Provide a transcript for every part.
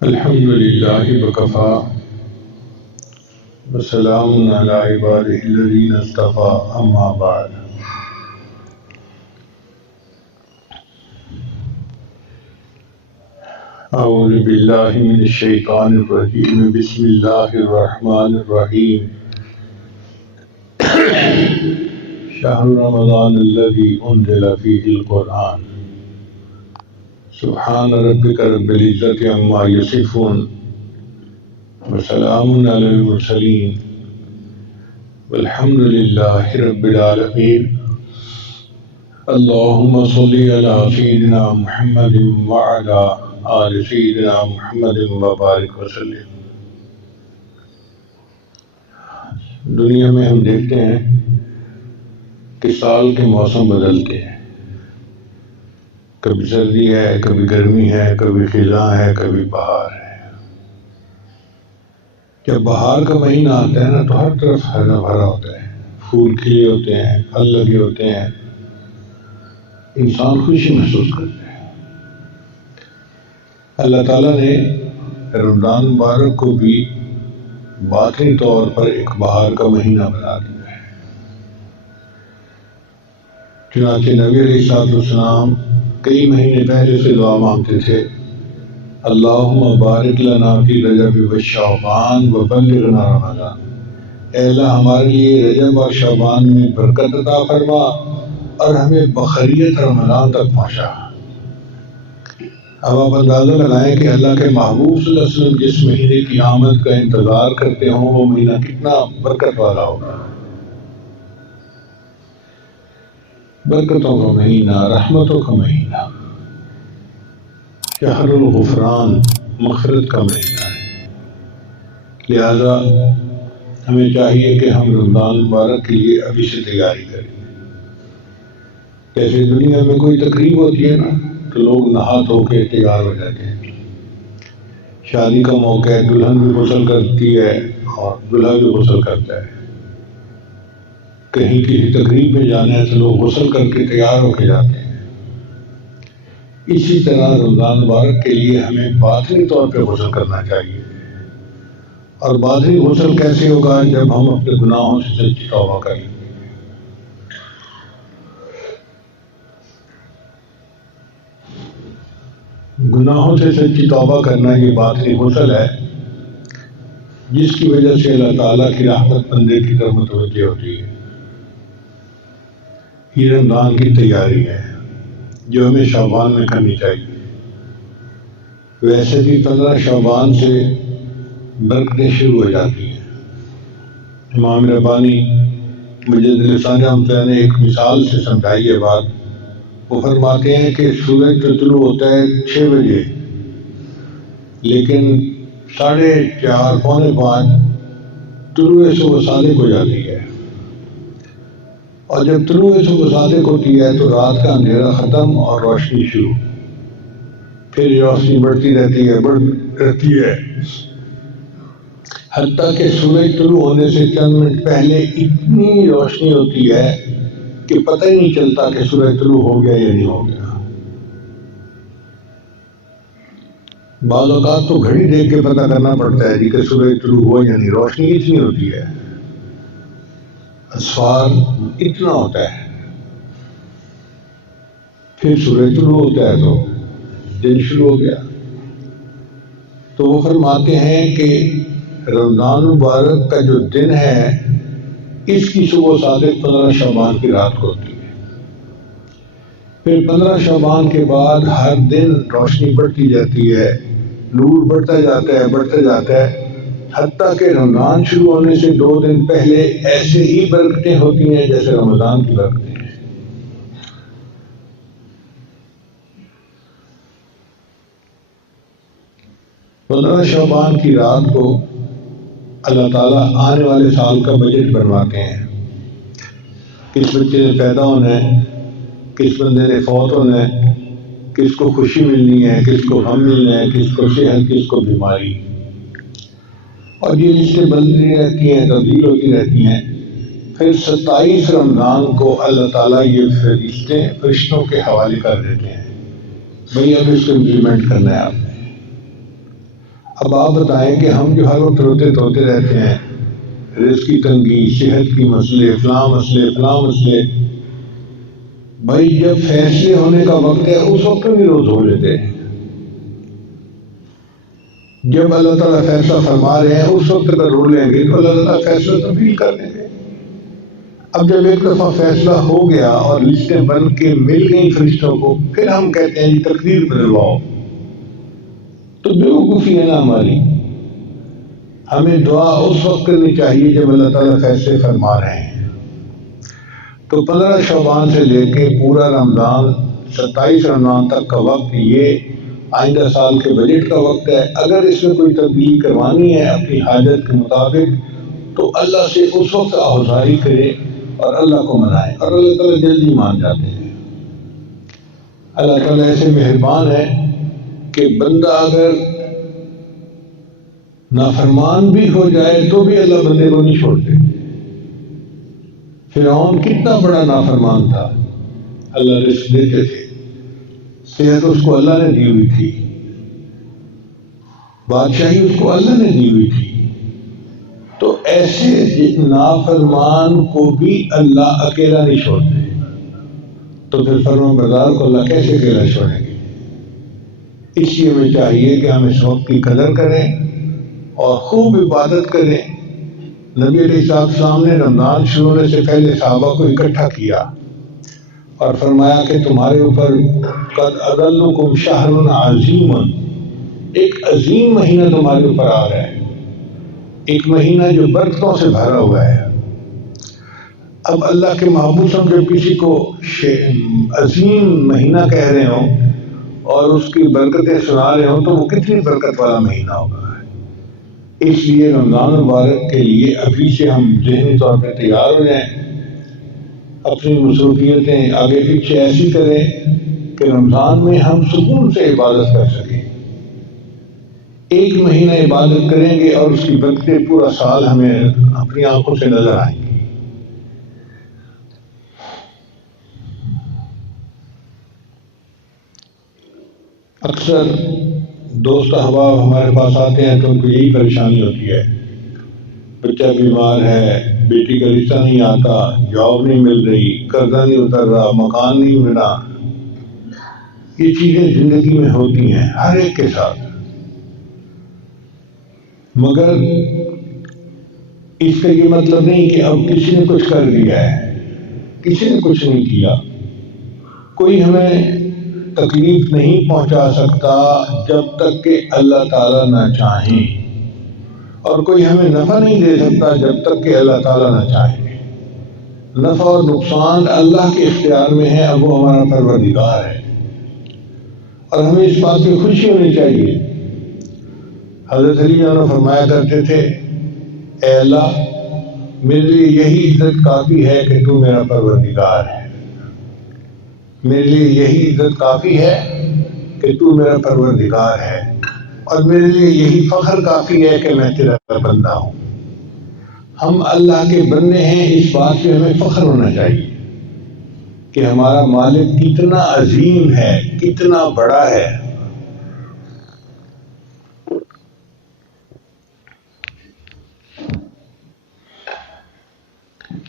الحمد لله وكفى وسلام على عباده الذين اصطفى أما بعد. أعوذ بالله من الشيطان الرجيم. بسم الله الرحمن الرحيم. شهر رمضان الذي أنزل فيه القرآن. سبحان ربك رب العزة عما يصفون وسلام على المرسلين والحمد لله رب العالمين. اللهم صل على سيدنا محمد وعلى آل سيدنا محمد وبارک وسلم. دنیا میں ہم دیکھتے ہیں کہ سال کے موسم بدلتے ہیں. کبھی سردی ہے، کبھی گرمی ہے، کبھی خزاں ہے، کبھی بہار ہے. جب بہار کا مہینہ آتا ہے نا تو ہر طرف ہرا بھرا ہوتا ہے، پھول کھلے ہوتے ہیں، پھل لگے ہوتے ہیں، انسان خوشی محسوس کرتا ہے. اللہ تعالیٰ نے رمضان مبارک کو بھی باطنی طور پر ایک بہار کا مہینہ بنا دیا ہے. چنانچہ نبی علیہ السلام کئی مہینے پہلے سے دعا مانگتے تھے، اللہم بارک لنا فی رجب و شعبان وبلغنا رمضان. اے اللہ ہمارے لیے رجب اور شعبان میں برکت عطا فرما اور ہمیں بخیریت رمضان تک پہنچا. اب آپ اندازہ لگائیں کہ اللہ کے محبوب صلی اللہ علیہ وسلم جس مہینے کی آمد کا انتظار کرتے ہوں وہ مہینہ کتنا برکت والا ہوگا. برکتوں کا مہینہ، رحمتوں کا مہینہ، شہر الغفران، مغفرت کا مہینہ ہے. لہذا ہمیں چاہیے کہ ہم رمضان مبارک کے لیے ابھی سے تیاری کریں. جیسے دنیا میں کوئی تقریب ہوتی ہے نا تو لوگ نہا دھو کے تیار ہو جاتے ہیں. شادی کا موقع ہے، دلہن بھی غسل کرتی ہے اور دلہا بھی غسل کرتا ہے. کہیں کسی تقریب میں جانا ہے تو لوگ غسل کر کے تیار ہو کے جاتے ہیں. اسی طرح رمضان مبارک کے لیے ہمیں باطنی طور پہ غسل کرنا چاہیے. اور باطنی غسل کیسے ہوگا؟ جب ہم اپنے گناہوں سے سچی توبہ کریں. گناہوں سے سچی توبہ کرنا یہ باطنی غسل ہے جس کی وجہ سے اللہ تعالیٰ کی رحمت بندے کی طرف متوجہ ہوتی ہے. یہ رمضان کی تیاری ہے جو ہمیں شعبان میں کرنی چاہیے. ویسے بھی 15 شعبان سے برکتیں شروع ہو جاتی ہیں. امام ربانی مجد لسان رحمۃ اللہ نے ایک مثال سے سمجھائی ہے بات. وہ فرماتے ہیں کہ سورج تو طلوع ہوتا ہے 6 بجے، لیکن 4:30 پونے 5 طلوع صبح صادق ہو جاتی ہے. اور جب طلوع صبح صادق ہوتی ہے تو رات کا اندھیرا ختم اور روشنی شروع. پھر روشنی بڑھتی رہتی ہے حتیٰ کہ سورج طلوع ہونے سے چند منٹ پہلے اتنی روشنی ہوتی ہے کہ پتہ ہی نہیں چلتا کہ سورج طلوع ہو گیا یا نہیں ہو گیا. بعض اوقات تو گھڑی دیکھ کے پتہ کرنا پڑتا ہے کہ سورج طلوع ہوا یا نہیں. روشنی اتنی ہوتی ہے، اسفار اتنا ہوتا ہے. پھر سورج طلوع ہوتا ہے تو دن شروع ہو گیا. تو وہ فرماتے ہیں کہ رمضان مبارک کا جو دن ہے اس کی صبح صادق 15 شعبان کی رات کو ہوتی ہے. پھر 15 شعبان کے بعد ہر دن روشنی بڑھتی جاتی ہے، نور بڑھتا جاتا ہے حتیٰ کہ رمضان شروع ہونے سے 2 دن پہلے ایسے ہی برکتیں ہوتی ہیں جیسے رمضان کی برکتیں ہیں. پندرہ شعبان کی رات کو اللہ تعالیٰ آنے والے سال کا بجٹ بنواتے ہیں. کس بچے نے پیدا ہونا ہے، کس بندے نے فوت ہونا ہے، کس کو خوشی ملنی ہے، کس کو غم ملنا ہے، کس کو صحت، کس کو بیماری. اور یہ لسٹیں بدلتی رہتی ہیں، تبدیل ہوتی رہتی ہیں. پھر 27 رمضان کو اللہ تعالیٰ یہ فرشتوں کے حوالے کر دیتے ہیں، بھئی اب اس کو امپلیمنٹ کرنا ہے آپ نے. اب آپ بتائیں کہ ہم جو ہر وقت روتے رہتے ہیں، رزق کی تنگی، صحت کی مسئلے، فلاں مسئلے، بھائی جب فیصلے ہونے کا وقت ہے اس وقت بھی روز ہو لیتے ہیں. جب اللہ تعالیٰ فیصلہ فرما رہے ہیں اس وقت اگر رو لیں گے تو اللہ تعالیٰ فیصلہ تبدیل کر دیں گے. اب جب ایک دفعہ فیصلہ ہو گیا اور لسٹیں بن کے مل گئی فرشتوں کو، پھر ہم کہتے ہیں جی تقدیر بدلواؤ، تو بیوقوفی ہے نا ہماری. ہمیں دعا اس وقت کرنی چاہیے جب اللہ تعالیٰ فیصلے فرما رہے ہیں. تو 15 شعبان سے لے کے پورا رمضان 27 رمضان تک کا وقت یہ آئندہ سال کے بجٹ کا وقت ہے. اگر اس میں کوئی تبدیلی کروانی ہے اپنی حاجت کے مطابق تو اللہ سے اس وقت آہوزاری کرے اور اللہ کو منائے، اور اللہ تعالیٰ جلدی مان جاتے ہیں. اللہ تعالیٰ ایسے مہربان ہے کہ بندہ اگر نافرمان بھی ہو جائے تو بھی اللہ بندے کو نہیں چھوڑتے. فرعون کتنا بڑا نافرمان تھا، اللہ رزق دیتے تھے، صحت اس کو اللہ نے دی ہوئی تھی، بادشاہی اس کو اللہ نے دی ہوئی تھی. تو ایسے نافرمان کو بھی اللہ اکیلا نہیں چھوڑتے. تو پھر فرمانبردار کو اللہ کیسے اکیلا چھوڑیں گے؟ اس لیے ہمیں چاہیے کہ ہم اس وقت کی قدر کریں اور خوب عبادت کریں. نبی علیہ السلام نے رمضان شروع ہونے سے پہلے صحابہ کو اکٹھا کیا اور فرمایا کہ تمہارے اوپر قد اضلکم شہر عظیم، ایک عظیم مہینہ تمہارے اوپر آ رہا ہے، ایک مہینہ جو برکتوں سے بھرا ہوا ہے. اب اللہ کے محبوب جب کسی کو عظیم مہینہ کہہ رہے ہوں اور اس کی برکتیں سنا رہے ہوں تو وہ کتنی برکت والا مہینہ ہوگا. اس لیے رمضان مبارک کے لیے ابھی سے ہم ذہنی طور پہ تیار ہو جائیں، اپنی مصروفیتیں آگے پیچھے ایسی کریں کہ رمضان میں ہم سکون سے عبادت کر سکیں. ایک مہینہ عبادت کریں گے اور اس کی برکتیں پورا سال ہمیں اپنی آنکھوں سے نظر آئیں گی. اکثر دوست احباب ہمارے پاس آتے ہیں تو ان کو یہی پریشانی ہوتی ہے، بچہ بیمار ہے، بیٹی کا رشتہ نہیں آتا، جاب نہیں مل رہی، قرضہ نہیں اتر رہا، مکان نہیں ملا. یہ چیزیں زندگی میں ہوتی ہیں ہر ایک کے ساتھ، مگر اس کا یہ مطلب نہیں کہ اب کسی نے کچھ کر دیا ہے. کسی نے کچھ نہیں کیا. کوئی ہمیں تکلیف نہیں پہنچا سکتا جب تک کہ اللہ تعالیٰ نہ چاہیں، اور کوئی ہمیں نفع نہیں دے سکتا جب تک کہ اللہ تعالیٰ نہ چاہے. نفع اور نقصان اللہ کے اختیار میں ہے، اب وہ ہمارا پروردگار ہے اور ہمیں اس بات کی خوشی ہونی چاہیے. حضرت علی فرمایا کرتے تھے، اے اللہ میرے لیے یہی عزت کافی ہے کہ تو میرا پروردگار ہے، میرے لیے یہی عزت کافی ہے کہ تو میرا پروردگار ہے، اور میرے لیے یہی فخر کافی ہے کہ میں تیرا بندہ ہوں. ہم اللہ کے بندے ہیں، اس بات پہ ہمیں فخر ہونا چاہیے کہ ہمارا مالک کتنا عظیم ہے، کتنا بڑا ہے.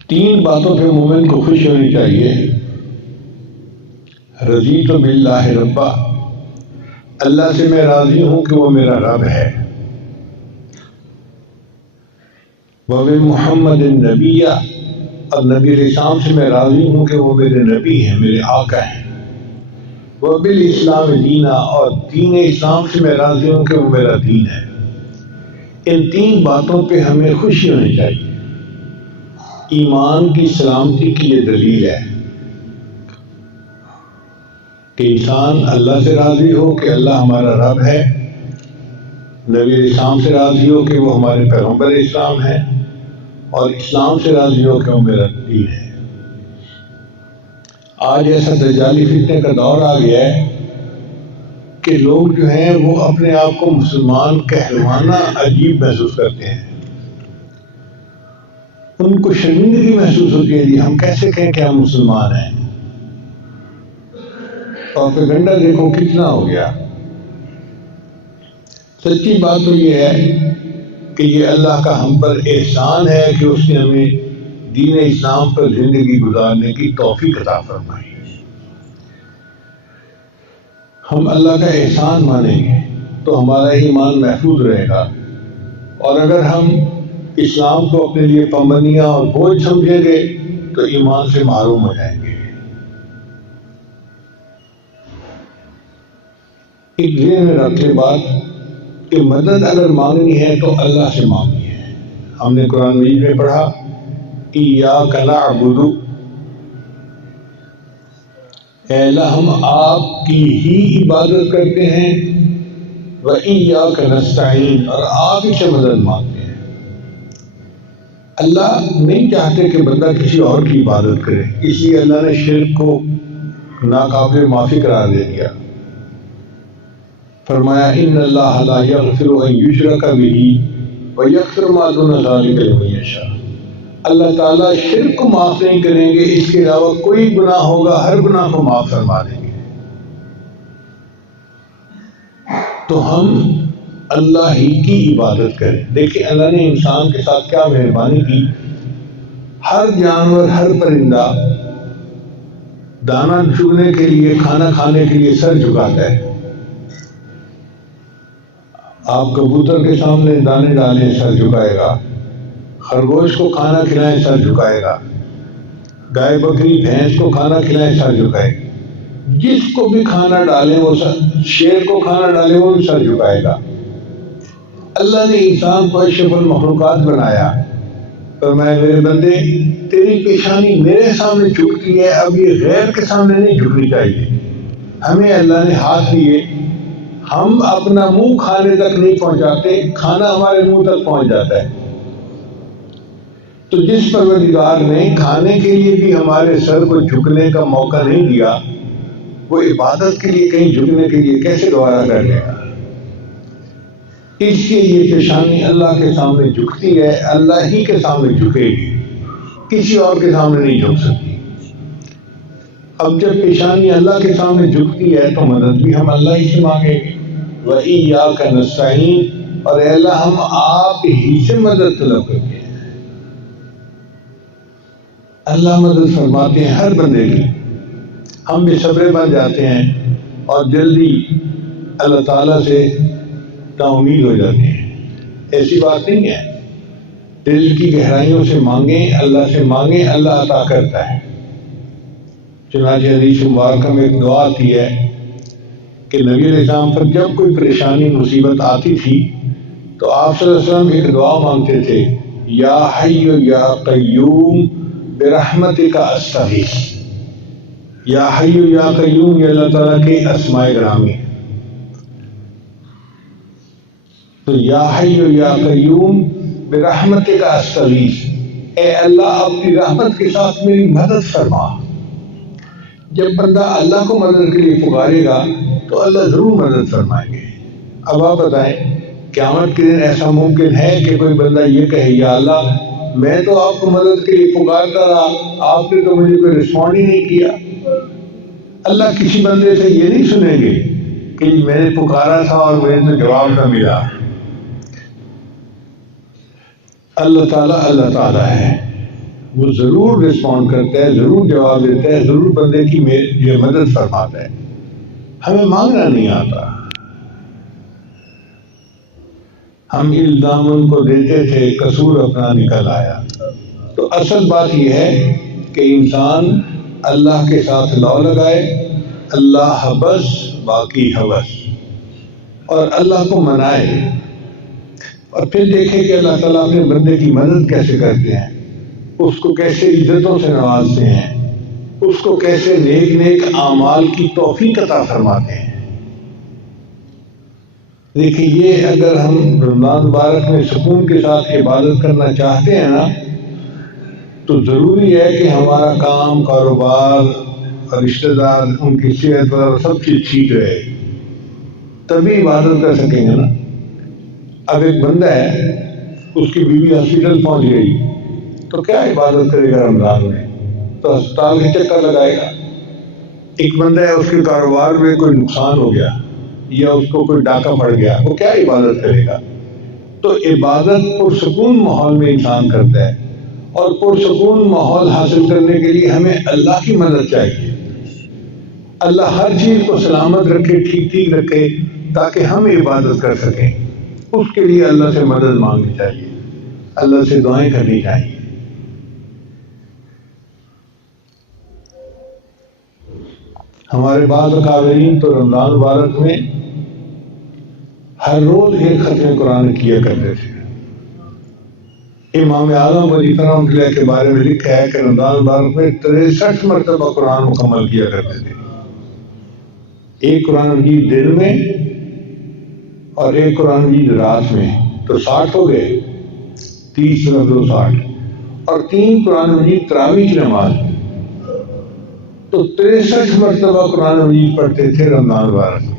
تین باتوں پہ مومن کو خوش ہونی چاہیے. رضیت باللہ ربا، اللہ سے میں راضی ہوں کہ وہ میرا رب ہے. وبمحمد النبی، اور نبی علیہ السلام سے میں راضی ہوں کہ وہ میرے نبی ہیں، میرے آقا ہیں. وبالاسلام دینا، اور دین اسلام سے میں راضی ہوں کہ وہ میرا دین ہے. ان تین باتوں پہ ہمیں خوشی ہونی چاہیے. ایمان کی سلامتی کی یہ دلیل ہے کہ انسان اللہ سے راضی ہو کہ اللہ ہمارا رب ہے، نبی علیہ السلام سے راضی ہو کہ وہ ہمارے پیغمبر اسلام ہیں، اور اسلام سے راضی ہو کہ وہ میرا دین ہے. آج ایسا دجالی فتنے کا دور آ گیا ہے کہ لوگ جو ہیں وہ اپنے آپ کو مسلمان کہلوانا عجیب محسوس کرتے ہیں. ان کو شرمندگی محسوس ہوتی ہے، جی ہم کیسے کہیں کہ ہم مسلمان ہیں. اور پروپیگنڈا دیکھو کتنا ہو گیا. سچی بات تو یہ ہے کہ یہ اللہ کا ہم پر احسان ہے کہ اس نے ہمیں دین اسلام پر زندگی گزارنے کی توفیق عطا فرمائی۔ ہم اللہ کا احسان مانیں گے تو ہمارا ایمان محفوظ رہے گا، اور اگر ہم اسلام کو اپنے لیے پابندیاں اور بوجھ سمجھیں گے تو ایمان سے محروم ہو جائیں گے۔ ایک ذہن میں رکھ لیں بات کہ مدد اگر مانگنی ہے تو اللہ سے مانگنی ہے۔ ہم نے قرآن مجید میں پڑھا ایاک نعبد، اے اللہ ہم آپ کی ہی عبادت کرتے ہیں، وَإِيَّاكَ نَسْتَعِينُ، اور آپ ہی سے مدد مانگتے ہیں۔ اللہ نہیں چاہتے کہ بندہ کسی اور کی عبادت کرے، اس لیے اللہ نے شرک کو ناقابل معافی قرار دے دیا۔ فرمایا ان اللہ لا یغفر ان یشرک بہ ویغفر ما دون ذلک لمن یشاء، اللہ تعالیٰ شرک کو معاف نہیں کریں گے، اس کے علاوہ کوئی گناہ ہوگا ہر گناہ کو معاف فرما دیں گے۔ تو ہم اللہ ہی کی عبادت کریں۔ دیکھیں اللہ نے انسان کے ساتھ کیا مہربانی کی، ہر جانور ہر پرندہ دانا چگنے کے لیے کھانا کھانے کے لیے سر جھکاتا ہے۔ آپ کبوتر کے سامنے دانے ڈالیں سر جھکائے گا، خرگوش کو کھانا کھلائیں سر جھکائے گا، گائے بکری بھینس کو کھانا کھلائیں سر جھکائے گا، جس کو بھی کھانا ڈالیں وہ شیر کو کھانا ڈالیں وہ بھی سر جھکائے گا۔ اللہ نے انسان کو اشرف المخلوقات بنایا، فرمایا میرے بندے تیری پیشانی میرے سامنے جھکتی ہے، اب یہ غیر کے سامنے نہیں جھکنی چاہیے۔ ہمیں اللہ نے ہاتھ دیے، ہم اپنا منہ کھانے تک نہیں پہنچاتے، کھانا ہمارے منہ تک پہنچ جاتا ہے۔ تو جس پروردگار نے کھانے کے لیے بھی ہمارے سر کو جھکنے کا موقع نہیں دیا، وہ عبادت کے لیے کہیں جھکنے کے لیے کیسے گوارا کر لے گا؟ اس لیے یہ پیشانی اللہ کے سامنے جھکتی ہے، اللہ ہی کے سامنے جھکے گی، کسی اور کے سامنے نہیں جھک سکتی۔ اب جب پیشانی اللہ کے سامنے جھکتی ہے تو مدد بھی ہم اللہ ہی سے مانگیں گے۔ وَإِيَّاكَ نَسْتَعِينُ، اور اے اللہ ہم آپ ہی سے مدد طلب کرتے ہیں۔ اللہ مدد فرماتے ہیں ہر بندے کی، ہم بھی صبر بن جاتے ہیں اور جلدی اللہ تعالیٰ سے نا امید ہو جاتے ہیں۔ ایسی بات نہیں ہے، دل کی گہرائیوں سے مانگیں، اللہ سے مانگیں، اللہ عطا کرتا ہے۔ چنانچہ حدیث مبارکہ میں ایک دعا آتی ہے کہ نبی علیہ السلام پر جب کوئی پریشانی مصیبت آتی تھی تو آپ صلی اللہ علیہ وسلم ایک دعا مانگتے تھے، یا حی یا قیوم برحمتک استغیث۔ یا حی یا قیوم یہ اللہ تعالیٰ کے اسماء گرامی ہیں۔ تو یا حی یا قیوم برحمتک استغیث، اے اللہ اپنی رحمت کے ساتھ میری مدد فرما۔ جب بندہ اللہ کو مدد کے لیے پکارے گا تو اللہ ضرور مدد فرمائیں گے۔ اب آپ بتائیں قیامت کے دن ایسا ممکن ہے کہ کوئی بندہ یہ کہے یا اللہ میں تو آپ کو مدد کے لیے پکارتا رہا، آپ نے تو مجھے کوئی رسپونڈ ہی نہیں کیا؟ اللہ کسی بندے سے یہ نہیں سنیں گے کہ میں نے پکارا تھا اور مجھے تو جواب نہ ملا۔ اللہ تعالیٰ ہے، وہ ضرور رسپونڈ کرتا ہے، ضرور جواب دیتا ہے، ضرور بندے کی یہ مدد فرماتا ہے۔ ہمیں مانگنا نہیں آتا، ہم الزام ان کو دیتے تھے، قصور اپنا نکل آیا۔ تو اصل بات یہ ہے کہ انسان اللہ کے ساتھ لو لگائے، اللہ بس باقی حوث، اور اللہ کو منائے، اور پھر دیکھے کہ اللہ تعالیٰ اپنے بندے کی مدد کیسے کرتے ہیں، اس کو کیسے عزتوں سے نوازتے ہیں، اس کو کیسے نیک نیک اعمال کی توفیق عطا فرماتے ہیں۔ دیکھیں یہ اگر ہم رمضان مبارک میں سکون کے ساتھ عبادت کرنا چاہتے ہیں نا تو ضروری ہے کہ ہمارا کام، کاروبار اور رشتہ دار ان کی صحت وغیرہ سب چیز ٹھیک رہے، تبھی عبادت کر سکیں گے نا۔ اب ایک بندہ ہے، اس کی بیوی ہاسپٹل پہنچ گئی تو کیا عبادت کرے گا رمضان میں؟ تو ہسپتال کے چکر لگائے گا۔ ایک بندہ ہے، اس کے کاروبار میں کوئی نقصان ہو گیا یا اس کو کوئی ڈاکہ پڑ گیا، وہ کیا عبادت کرے گا؟ تو عبادت پرسکون ماحول میں انسان کرتا ہے، اور پرسکون ماحول حاصل کرنے کے لیے ہمیں اللہ کی مدد چاہیے۔ اللہ ہر چیز کو سلامت رکھے، ٹھیک ٹھیک رکھے، تاکہ ہم عبادت کر سکیں۔ اس کے لیے اللہ سے مدد مانگنی چاہیے، اللہ سے دعائیں کرنی چاہیے۔ ہمارے بعض اکابرین تو رمضان مبارک میں ہر روز ایک ختم قرآن کیا کرتے تھے۔ امام اعظم علی رحمۃ اللہ کے بارے میں لکھا ہے کہ رمضان مبارک میں 63 مرتبہ قرآن مکمل کیا کرتے تھے، ایک قرآن مجید دن میں اور ایک قرآن مجید رات میں، تو 60 ہو گئے، 30 + 2 60، اور 3 قرآن مجید تراویح کی نماز، تو 63 مرتبہ قرآن مجید پڑھتے تھے رمضان مبارک میں۔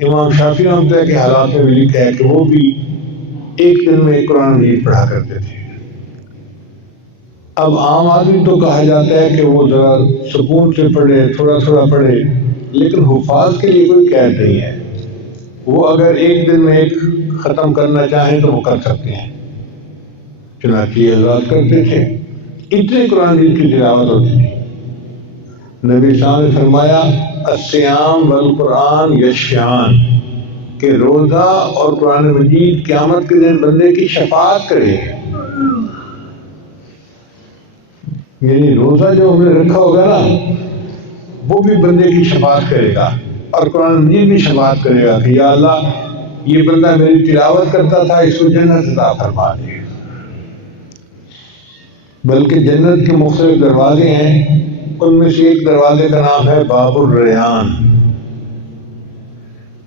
امام شافعی رحمۃ اللہ کے حالات میں بھی لکھا ہے کہ وہ بھی ایک دن میں ایک قرآن مجید پڑھا کرتے تھے۔ اب عام آدمی تو کہا جاتا ہے کہ وہ ذرا سکون سے پڑھے، تھوڑا تھوڑا پڑھے، لیکن حفاظ کے لیے کوئی قید نہیں ہے، وہ اگر ایک دن میں ایک ختم کرنا چاہیں تو وہ کر سکتے ہیں۔ چنانچہ یہ حضرات کرتے تھے، اتنے قرآن مجید کی تلاوت ہوتی تھی۔ نبی صاحب نے فرمایا الصیام والقرآن یشفعان، کہ روزہ اور قرآن مجید قیامت کے دن بندے کی شفاعت کرے گا۔ یعنی روزہ جو ہم نے رکھا ہوگا نا، وہ بھی بندے کی شفاعت کرے گا، اور قرآن مجید بھی شفاعت کرے گا کہ یا اللہ یہ بندہ میری تلاوت کرتا تھا، اس کو جنت عطا فرما دے۔ بلکہ جنت کے مختلف دروازے ہیں، ان میں سے ایک دروازے کا نام ہے باب الریان۔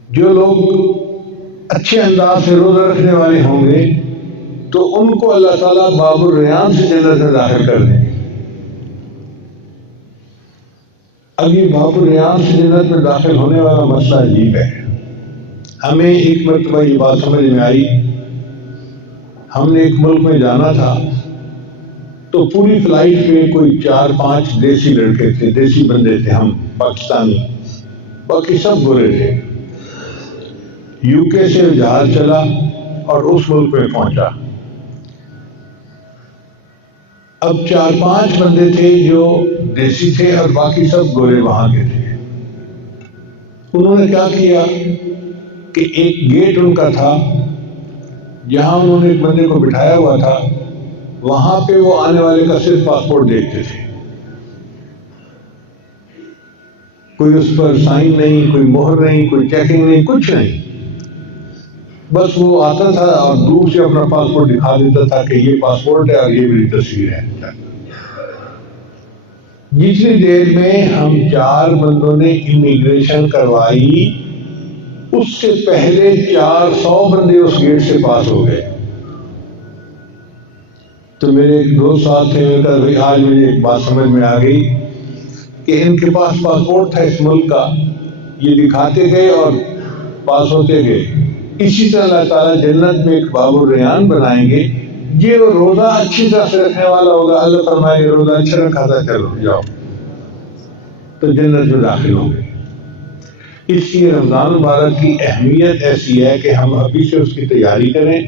جو لوگ اچھے انداز سے روزہ رکھنے والے ہوں گے تو ان کو اللہ تعالیٰ باب الریان سے جنت میں داخل کر دیں گے۔ اب یہ باب الریان سے جنت میں داخل ہونے والا مسئلہ عجیب ہے۔ ہمیں ایک مرتبہ یہ بات سمجھ میں آئی، ہم نے ایک ملک میں جانا تھا، تو پوری فلائٹ پہ کوئی 4-5 دیسی لڑکے تھے، دیسی بندے تھے، ہم پاکستانی، باقی سب گورے تھے۔ UK سے جہاز چلا اور اس ملک میں پہنچا۔ اب 4-5 بندے تھے جو دیسی تھے اور باقی سب گورے وہاں کے تھے۔ انہوں نے کیا کیا کہ ایک گیٹ ان کا تھا جہاں انہوں نے ایک بندے کو بٹھایا ہوا تھا، وہاں پہ وہ آنے والے کا صرف پاسپورٹ دیکھتے تھے، کوئی اس پر سائن نہیں، کوئی مہر نہیں، کوئی چیکنگ نہیں، کچھ نہیں۔ بس وہ آتا تھا اور دور سے اپنا پاسپورٹ دکھا دیتا تھا کہ یہ پاسپورٹ ہے اور یہ میری تصویر ہے۔ جتنی دیر میں ہم 4 بندوں نے امیگریشن کروائی، اس سے پہلے 400 بندے اس گیٹ سے پاس ہو گئے۔ تو میرے ایک دوست صاحب تھے، میں کہا بھائی آج مجھے ایک بات سمجھ میں آ گئی کہ ان کے پاس پاسپورٹ تھا اس ملک کا، یہ دکھاتے گئے اور پاس ہوتے گئے۔ اسی طرح اللہ تعالیٰ جنت میں ایک باب الریان بنائیں گے، یہ روزہ اچھی طرح سے رکھنے والا ہوگا، اللہ فرمائے گا روزہ اچھا رکھا تھا، چلو جاؤ، تو جنت میں داخل ہوں گے۔ اس لیے رمضان مبارک کی اہمیت ایسی ہے کہ ہم ابھی سے اس کی تیاری کریں،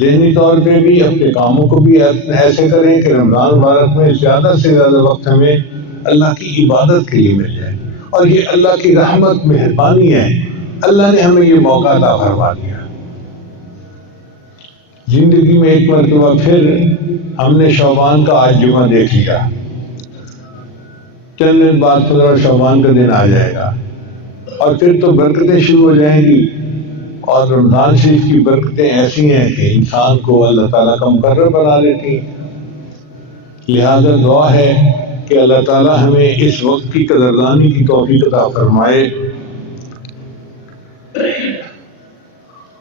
ذہنی طور پہ بھی، اپنے کاموں کو بھی ایسے کریں کہ رمضان مبارک میں زیادہ سے زیادہ وقت ہمیں اللہ کی عبادت کے لیے مل جائے۔ اور یہ اللہ کی رحمت، مہربانی ہے، اللہ نے ہمیں یہ موقع عطا فرما دیا۔ زندگی میں ایک مرتبہ پھر ہم نے شعبان کا آج جمعہ دیکھ لیا، چند دن بعد 15 شعبان کا دن آ جائے گا، اور پھر تو برکتیں شروع ہو جائیں گی۔ اور رمضان شریف کی برکتیں ایسی ہیں کہ انسان کو اللہ تعالیٰ کا مقرر بنا دیتی ہیں۔ لہذا دعا ہے کہ اللہ تعالیٰ ہمیں اس وقت کی قدردانی کی توفیق عطا فرمائے،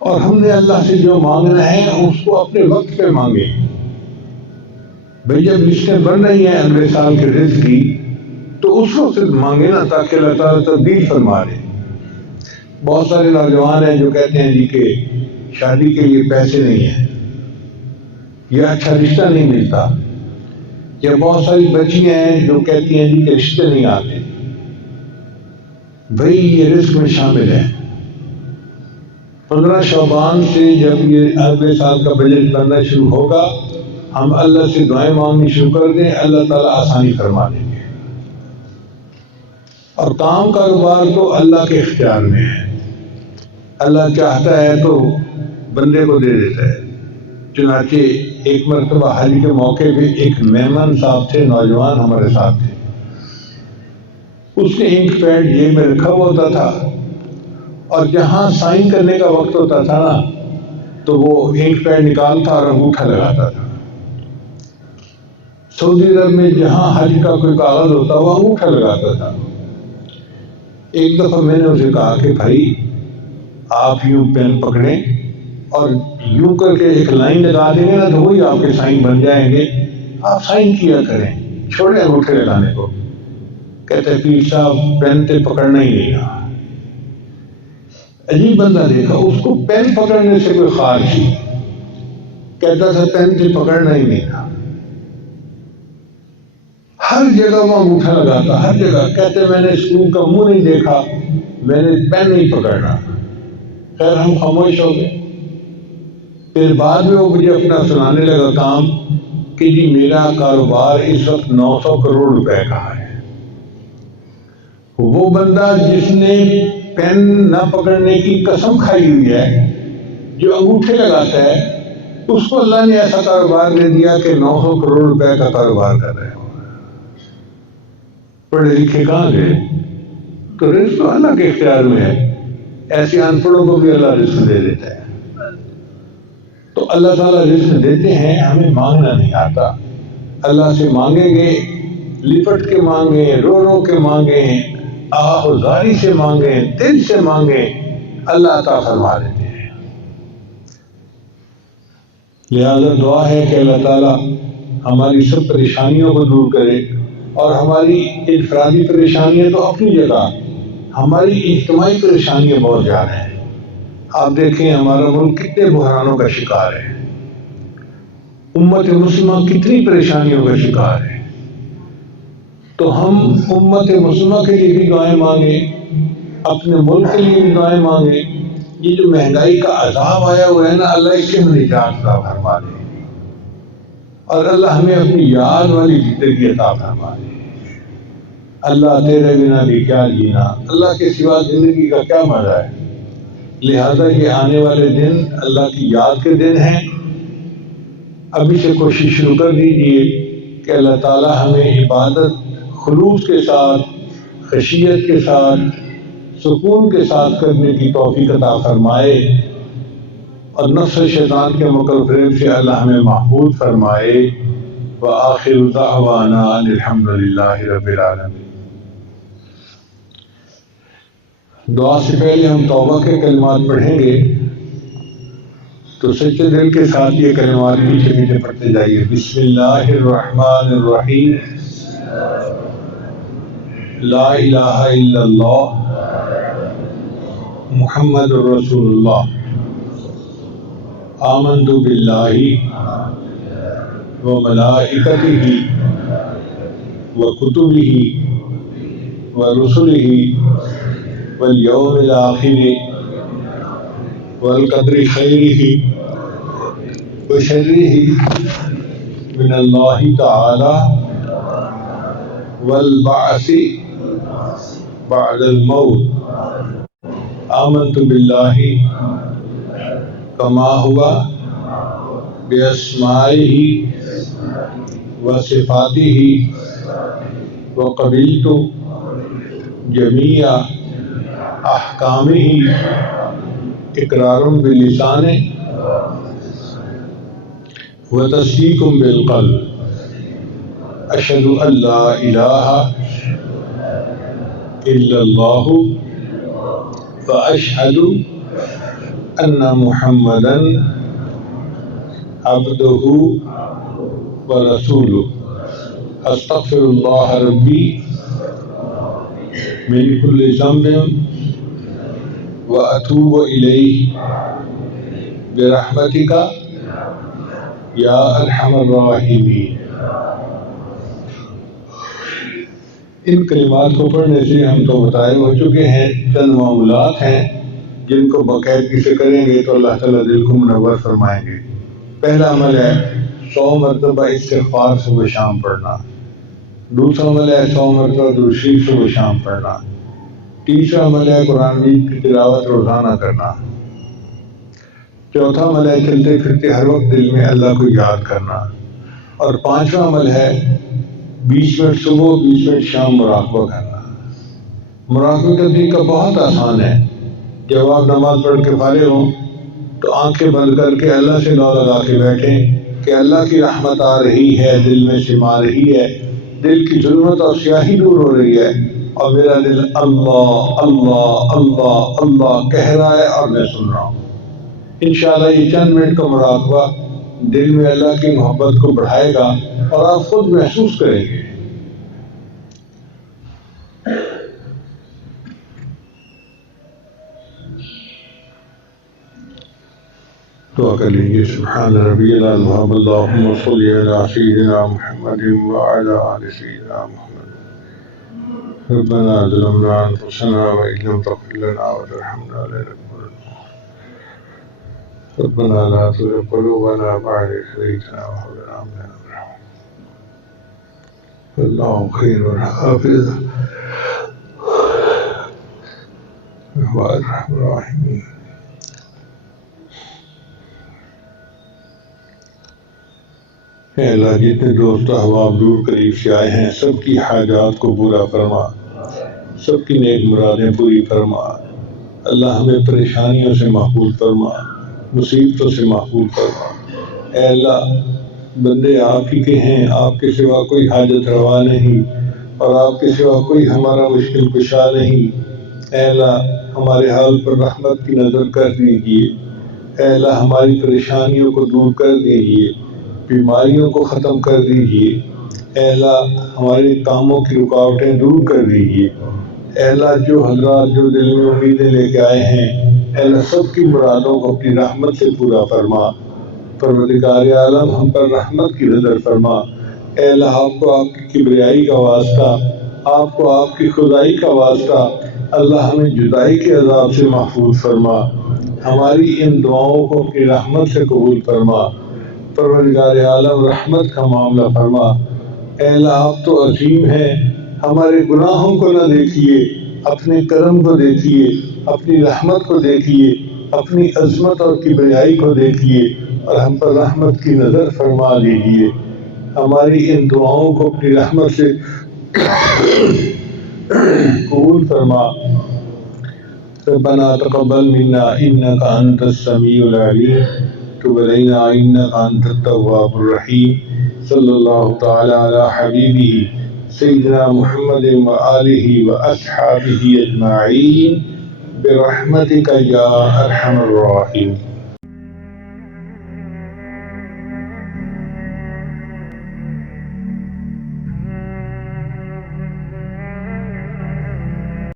اور ہم نے اللہ سے جو مانگنا ہے اس کو اپنے وقت پہ مانگے۔ بھئی جب لسٹیں بن رہی ہیں اگلے سال کے رزق کی، تو اس وقت مانگے نا، تاکہ اللہ تعالیٰ تبدیل فرما دے۔ بہت سارے نوجوان ہیں جو کہتے ہیں جی کہ شادی کے لیے پیسے نہیں ہیں، یا اچھا رشتہ نہیں ملتا، یا بہت ساری بچیاں ہیں جو کہتی ہیں جی کہ رشتے نہیں آتے۔ بھئی یہ رزق میں شامل ہے، 15 شعبان سے جب یہ اگلے سال کا بجٹ بننا شروع ہوگا، ہم اللہ سے دعائیں مانگنی شروع کر دیں، اللہ تعالیٰ آسانی فرما دیں گے۔ اور کام کاروبار تو اللہ کے اختیار میں ہے، اللہ چاہتا ہے تو بندے کو دے دیتا ہے۔ چنانچہ ایک مرتبہ حج کے موقع پہ ایک مہمان صاحب تھے، نوجوان ہمارے ساتھ تھے، اس نے انک پیڈ جیب میں رکھا ہوا ہوتا تھا، اور جہاں سائن کرنے کا وقت ہوتا تھا نا تو وہ انک پیڈ نکالتا اور انگوٹھا لگاتا تھا۔ سعودی عرب میں جہاں حج کا کوئی کاغذ ہوتا وہ انگوٹھا لگاتا تھا۔ ایک دفعہ میں نے اسے کہا کہ بھائی آپ یوں پین پکڑیں اور یوں کر کے ایک لائن لگا دیں گے نا تو وہی آپ کے سائن بن جائیں گے، آپ سائن کیا کریں، چھوڑیں انگوٹھے لگانے کو۔ کہتے پیر صاحب پین تے پکڑنا ہی نہیں آ۔ عجیب بندہ دیکھا، اس کو پین پکڑنے سے کوئی خار تھی، کہتا تھا پین تے پکڑنا ہی نہیں تھا۔ ہر جگہ وہ انگوٹھا لگاتا، ہر جگہ۔ کہتے میں نے اسکول کا منہ نہیں دیکھا، میں نے پین نہیں پکڑنا۔ خیر ہم خاموش ہو گئے۔ پھر بعد میں وہ مجھے اپنا سنانے لگا کام کہ جی میرا کاروبار اس وقت 900 کروڑ روپے کا ہے۔ وہ بندہ جس نے پین نہ پکڑنے کی قسم کھائی ہوئی ہے، جو انگوٹھے لگاتا ہے، اس کو اللہ نے ایسا کاروبار دے دیا کہ 900 کروڑ روپے کا کاروبار کر رہے ہو۔ پڑھے لکھے کہاں گئے؟ تو رزق اللہ کے اختیار میں ہے، ایسے ان پڑھوں کو بھی اللہ رزق دے دیتا ہے۔ تو اللہ تعالیٰ رزق دیتے ہیں، ہمیں مانگنا نہیں آتا۔ اللہ سے مانگیں گے، لپٹ کے مانگیں، رو رو کے مانگیں، آہوزاری سے مانگیں، دل سے مانگیں، اللہ عطا فرما دیتے ہیں۔ لہذا دعا ہے کہ اللہ تعالیٰ ہماری سب پریشانیوں کو دور کرے، اور ہماری انفرادی پریشانیاں تو اپنی جگہ، ہماری اجتماعی پریشانیاں بہت زیادہ ہیں۔ آپ دیکھیں ہمارا ملک کتنے بحرانوں کا شکار ہے، امت مسلمہ کتنی پریشانیوں کا شکار ہے۔ تو ہم امت مسلمہ کے لیے بھی دعائیں مانگیں، اپنے ملک کے لیے بھی دعائیں مانگیں۔ یہ جو مہنگائی کا عذاب آیا ہوا ہے نا، اللہ اس سے ہمیں نجات عطا فرما دے، اور اللہ ہمیں اپنی یاد والی زندگی عطا فرما دے۔ اللہ تیرے بنا بھی کیا جینا، اللہ کے سوا زندگی کا کیا مزہ ہے۔ لہذا یہ آنے والے دن اللہ کی یاد کے دن ہیں، ابھی سے کوشش شروع کر دیجیے کہ اللہ تعالیٰ ہمیں عبادت خلوص کے ساتھ، خشیت کے ساتھ، سکون کے ساتھ کرنے کی توفیق عطا فرمائے، اور نفس شیطان کے مکر و فریب سے اللہ ہمیں محفوظ فرمائے۔ وآخر دعوانا ان الحمد للہ رب العالمین۔ دعا سے پہلے ہم توبہ کے کلمات پڑھیں گے، تو سچے دل کے ساتھ یہ کلمات پیچھے پیچھے پڑھتے جائیے۔ بسم اللہ الرحمن الرحیم، لا الہ الا اللہ محمد رسول اللہ، آمنت باللہ وملائکتہ وکتبہ ورسلہ والیوم الآخر والقدر خیرہ وشرہ من اللہ تعالی والبعث بعد الموت، آمنت باللہ کما ہوا باسمائہ وصفاتہ وقبلت جمیع احکامہ اقرار باللسان وتصدیق بالقلب، اشہد ان لا الہ الا اللہ واشہد ان محمدا عبدہ ورسولہ، استغفر اللہ ربی من کل ذنب واتوب الیہ برحمتک یا ارحم الراحمین۔ ان کلمات کو پڑھنے سے ہم تو بتائے ہو چکے ہیں، چند معمولات ہیں جن کو باقاعدگی سے کریں گے تو اللہ تعالیٰ دل کو منور فرمائیں گے۔ پہلا عمل ہے 100 مرتبہ استغفار صبح شام پڑھنا، دوسرا عمل ہے 100 مرتبہ درود شریف صبح شام پڑھنا، تیسرا عمل ہے قرآن مجید کی تلاوت روزانہ کرنا، چوتھا عمل ہے چلتے پھرتے ہر وقت دل میں اللہ کو یاد کرنا، اور پانچواں عمل ہے 20 منٹ صبح 20 منٹ شام مراقبہ کرنا۔ مراقبے کا طریقہ بہت آسان ہے۔ جب آپ نماز پڑھ کے فارغ ہوں تو آنکھیں بند کر کے اللہ سے دعا لگا کے بیٹھیں کہ اللہ کی رحمت آ رہی ہے، دل میں سما رہی ہے، دل کی ظلمت اور سیاہی دور ہو رہی ہے، اور میرا دل اللہ اللہ اللہ اللہ کہہ رہا ہے اور میں سن رہا ہوں۔ انشاءاللہ یہ چند منٹ کا مراقبہ دل میں اللہ کی محبت کو بڑھائے گا اور آپ خود محسوس کریں گے۔ دعا کر لیجیے۔ سبحان ربی العظیم اللہم صلی علی سیدنا محمد وعلی آل سیدنا محمد۔ ربنا ظلمنا انفسنا وإن لم تغفر لنا وترحمنا لنكونن ربنا لا تزغ قلوبنا بعد إذ هديتنا وهب لنا من لدنك رحمة والله خير حافظا وهو أرحم الراحمين۔ اے اللہ جتنے دوست احباب دور قریب سے آئے ہیں سب کی حاجات کو پورا فرما، سب کی نیک مرادیں پوری فرما۔ اللہ ہمیں پریشانیوں سے محفوظ فرما، مصیبتوں سے محفوظ فرما۔ اے اللہ بندے آپ ہی کے ہیں، آپ کے سوا کوئی حاجت روا نہیں، اور آپ کے سوا کوئی ہمارا مشکل کشا نہیں۔ اے اللہ ہمارے حال پر رحمت کی نظر کر دیجیے۔ اے اللہ ہماری پریشانیوں کو دور کر دیجیے، بیماریوں کو ختم کر دیجیے۔ اے اللہ ہمارے کاموں کی رکاوٹیں دور کر دیجیے۔ اے اللہ جو حضرات جو دل میں امیدیں لے کے آئے ہیں، اے اللہ سب کی مرادوں کو اپنی رحمت سے پورا فرما۔ پروردگار عالم ہم پر رحمت کی نظر فرما۔ اے اللہ آپ کو آپ کی کبریائی کا واسطہ، آپ کو آپ کی خدائی کا واسطہ، اللہ ہمیں جدائی کے عذاب سے محفوظ فرما۔ ہماری ان دعاؤں کو اپنی رحمت سے قبول فرما۔ پروردگار عالم رحمت کا معاملہ فرما۔ اے اللہ آپ تو عظیم ہیں، ہمارے گناہوں کو نہ دیکھیے، اپنے کرم کو دیکھیے، اپنی رحمت کو دیکھیے، اپنی عظمت اور کبریائی کو دیکھیے اور ہم پر رحمت کی نظر فرما دیجیے۔ ہماری ان دعاؤں کو اپنی رحمت سے قبول فرما۔ ربنا تقبل منا انك انت السميع العليم تب علينا انك انت التواب الرحيم صلی اللہ تعالی علی حبیبہ سیدنا محمد وآلہ واصحابہ اجمعین برحمتک یا ارحم الراحمین۔